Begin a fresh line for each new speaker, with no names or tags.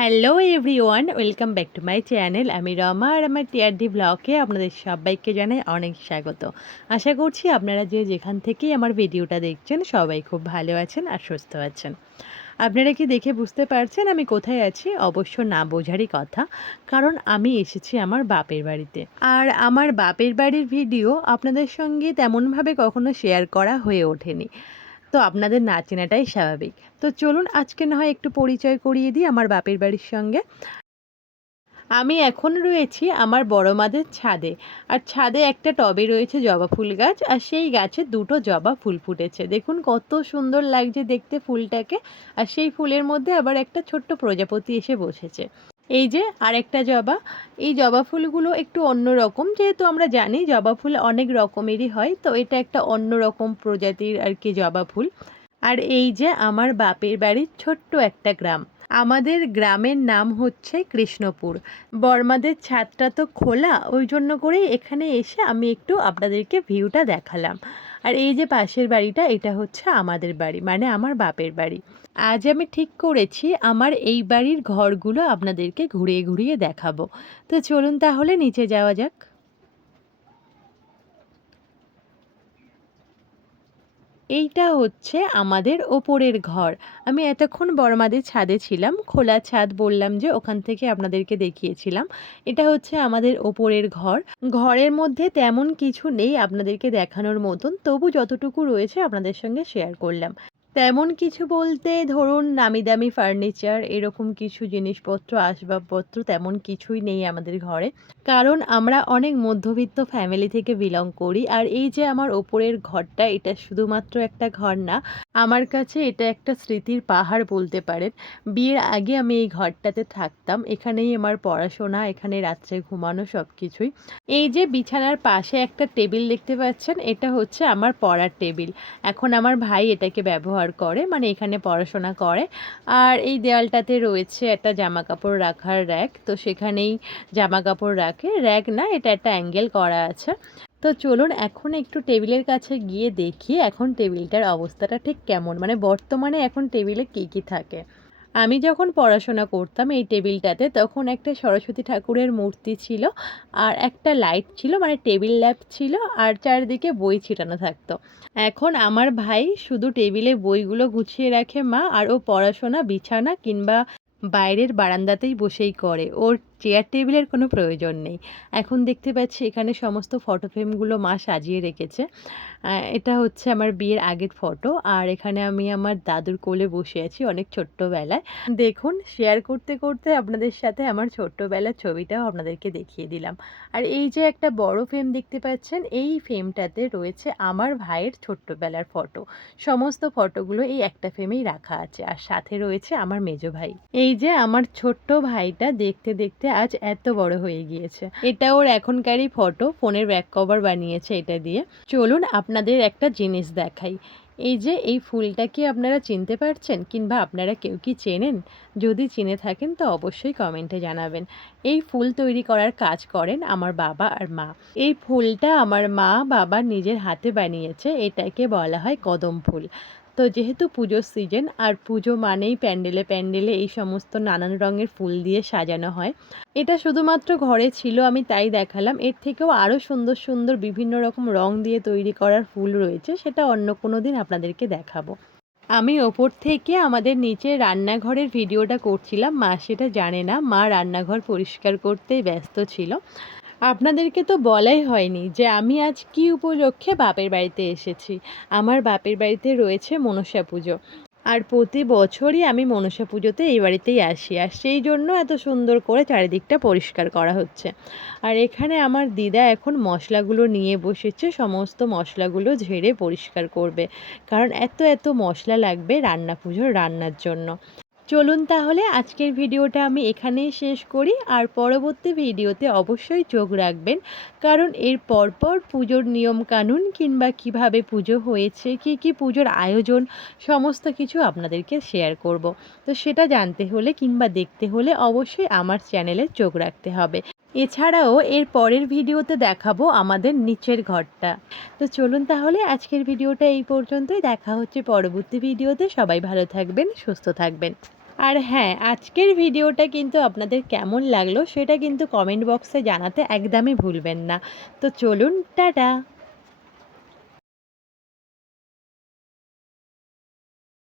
Hello everyone welcome back to my channel আমি রমা আর আমার TRD ব্লগে আপনাদের সবাইকে জানাই অনেক স্বাগত। আশা করছি আপনারা যে যেখান থেকেই আমার ভিডিওটা দেখছেন, সবাই খুব ভালো আছেন আর সুস্থ আছেন। আপনারা কি দেখে বুঝতে পারছেন আমি কোথায় আছি? অবশ্য না বোঝারই কথা, কারণ আমি এসেছি আমার বাপের বাড়িতে। আর আমার বাপের বাড়ির ভিডিও আপনাদের সঙ্গে তেমনভাবে কখনো শেয়ার করা হয়ে ওঠেনি। তো আপনাদের না চেনাটাই স্বাভাবিক। তো চলুন আজকে না হয় একটু পরিচয় করিয়ে দিই আমার বাপের বাড়ির সঙ্গে। আমি এখন রয়েছি আমার বড় মাদের ছাদে। আর ছাদে একটা টবে রয়েছে জবা ফুল গাছ আর সেই গাছে দুটো জবা ফুল ফুটেছে। দেখুন কত সুন্দর লাগছে দেখতে ফুলটাকে। আর সেই ফুলের মধ্যে আবার একটা ছোট্ট প্রজাপতি এসে বসেছে। এই যে আরেকটা জবা, এই জবা ফুলগুলো একটু অন্য রকম যেহেতু আমরা জানি জবা ফুল অনেক রকমেরই হয়, তো এটা একটা অন্য রকম প্রজাতির আর কি জবা ফুল। আর এই যে আমার বাপের বাড়ির ছোট্ট একটা গ্রাম আমাদের গ্রামের নাম হচ্ছে কৃষ্ণপুর। বর্মাদের ছাদটা তো খোলা, ওই জন্য করেই এখানে এসে আমি একটু আপনাদেরকে ভিউটা দেখালাম। আর এই যে পাশের বাড়িটা, এটা হচ্ছে আমাদের বাড়ি মানে আমার বাপের বাড়ি। আজ আমি ঠিক করেছি, আমার এই বাড়ির ঘরগুলো আপনাদেরকে ঘুরিয়ে ঘুরিয়ে দেখাবো। তো চলুন তাহলে নিচে যাওয়া যাক। এইটা হচ্ছে আমাদের ওপরের ঘর। আমি এতক্ষণ বর্মাদের ছাদে ছিলাম, খোলা ছাদ বললাম যে ওখান থেকে আপনাদেরকে দেখিয়েছিলাম। এটা হচ্ছে আমাদের ওপরের ঘর। ঘরের মধ্যে তেমন কিছু নেই আপনাদেরকে দেখানোর মতন, তবু যতটুকু রয়েছে আপনাদের সঙ্গে শেয়ার করলাম। তেমন কিছু বলতে ধরুন নামি দামি ফার্নিচার এরকম কিছু জিনিসপত্র, আসবাবপত্র তেমন কিছুই নেই আমাদের ঘরে। কারণ আমরা অনেক মধ্যবিত্ত ফ্যামিলি থেকে বিলং করি আর এই যে আমার ওপরের ঘরটা, এটা শুধুমাত্র একটা ঘর না, আমার কাছে এটা একটা স্মৃতির পাহাড় বলতে পারেন। বিয়ের আগে আমি এই ঘরটাতে থাকতাম, এখানেই আমার পড়াশোনা, এখানে রাত্রে ঘুমানো সব কিছুই এই যে বিছানার পাশে একটা টেবিল দেখতে পাচ্ছেন, এটা হচ্ছে আমার পড়ার টেবিল। এখন আমার ভাই এটাকে ব্যবহার করে মানে এখানে পড়াশোনা করে। আর এই দেয়ালটাতে রয়েছে একটা জামা কাপড় রাখার র্যাক, তো সেখানেই জামা কাপড় রাখে। র্যাক না, এটা একটা অ্যাঙ্গেল করা আছে। তো চলুন এখন একটু টেবিলের কাছে গিয়ে দেখি এখন টেবিলটার অবস্থাটা ঠিক কেমন মানে বর্তমানে এখন টেবিলে কী কী থাকে। আমি যখন পড়াশোনা করতাম এই টেবিলটাতে, তখন একটা সরস্বতী ঠাকুরের মূর্তি ছিল আর একটা লাইট ছিল মানে টেবিল ল্যাপ ছিল আর চারিদিকে বই ছিটানো থাকতো। এখন আমার ভাই শুধু টেবিলে বইগুলো গুছিয়ে রাখে মা আর ও পড়াশোনা, বিছানা কিংবা বাইরের বারান্দাতেই বসেই করে। ওর চেয়ার টেবিলের কোনো প্রয়োজন নেই। এখন দেখতে পাচ্ছি এখানে সমস্ত ফটো ফ্রেমগুলো মা সাজিয়ে রেখেছে। এটা হচ্ছে আমার বিয়ের আগের ফটো আর এখানে আমি আমার দাদুর কোলে বসে আছি অনেক ছোট্টবেলায়। দেখুন শেয়ার করতে করতে আপনাদের সাথে আমার ছোট্টবেলার ছবিটাও আপনাদেরকে দেখিয়ে দিলাম। আর এই যে একটা বড় ফ্রেম দেখতে পাচ্ছেন, এই ফ্রেমটাতে রয়েছে আমার ভাইয়ের ছোট্টবেলার ফটো সমস্ত ফটোগুলো এই একটা ফ্রেমেই রাখা আছে। আর সাথে রয়েছে আমার মেজো ভাই। এই যে আমার ছোট্ট ভাইটা দেখতে দেখতে আজ এত বড় হয়ে গিয়েছে। এটা ওর এখনকারই ফটো ফোনের ব্যাক কভার বানিয়েছে এটা দিয়ে। চলুন আপনাদের একটা জিনিস দেখাই। এই যে, এই ফুলটা কি আপনারা চিনতে পারছেন কিংবা আপনারা কেউ কি চেনেন? যদি চিনে থাকেন তো অবশ্যই কমেন্টে জানাবেন। এই ফুল তৈরি করার কাজ করেন আমার বাবা আর মা। এই ফুলটা আমার মা বাবা নিজের হাতে বানিয়েছে, এটাকে বলা হয় কদম ফুল। তো যেহেতু পুজোর সিজন আর পুজো মানেই প্যান্ডেলে প্যান্ডেলে এই সমস্ত নানান রঙের ফুল দিয়ে সাজানো হয়। এটা শুধুমাত্র ঘরে ছিল, আমি তাই দেখালাম। এর থেকেও আরও সুন্দর সুন্দর বিভিন্ন রকম রং দিয়ে তৈরি করার ফুল রয়েছে, সেটা অন্য কোনো দিন আপনাদেরকে দেখাবো। আমি ওপর থেকে আমাদের নিচে রান্নাঘরের ভিডিওটা করছিলাম, মা সেটা জানে না। মা রান্নাঘর পরিষ্কার করতে ব্যস্ত ছিল। আপনাদেরকে তো বলাই হয়নি যে আমি আজ কি উপলক্ষে বাপের বাড়িতে এসেছি। আমার বাপের বাড়িতে রয়েছে মনসা পুজো। আর প্রতি বছরই আমি মনসা পুজোতে এই বাড়িতেই আসি আর সেই জন্য এত সুন্দর করে চারিদিকটা পরিষ্কার করা হচ্ছে। আর এখানে আমার দিদা এখন মশলাগুলো নিয়ে বসেছে, সমস্ত মশলাগুলো ঝেড়ে পরিষ্কার করবে। কারণ এত এত মশলা লাগবে রান্না পুজোর রান্নার জন্য। চলুন তাহলে আজকের ভিডিওটা আমি এখানেই শেষ করি, আর পরবর্তী ভিডিওতে অবশ্যই চোখ রাখবেন। কারণ এর পরপর পুজোর নিয়মকানুন কিংবা কীভাবে পুজো হয়েছে, কি কি পুজোর আয়োজন, সমস্ত কিছু আপনাদেরকে শেয়ার করব। তো সেটা জানতে হলে কিংবা দেখতে হলে অবশ্যই আমার চ্যানেলে চোখ রাখতে হবে। এছাড়াও এর পরের ভিডিওতে দেখাবো আমাদের নিচের ঘরটা। তো চলুন তাহলে আজকের ভিডিওটা এই পর্যন্তই। দেখা হচ্ছে পরবর্তী ভিডিওতে। সবাই ভালো থাকবেন, সুস্থ থাকবেন। আর হ্যাঁ আজকের ভিডিওটা কিন্তু আপনাদের কেমন লাগল সেটা কিন্তু কমেন্ট বক্সে জানাতে একদমই ভুলবেন না। তো চলুন, টাটা!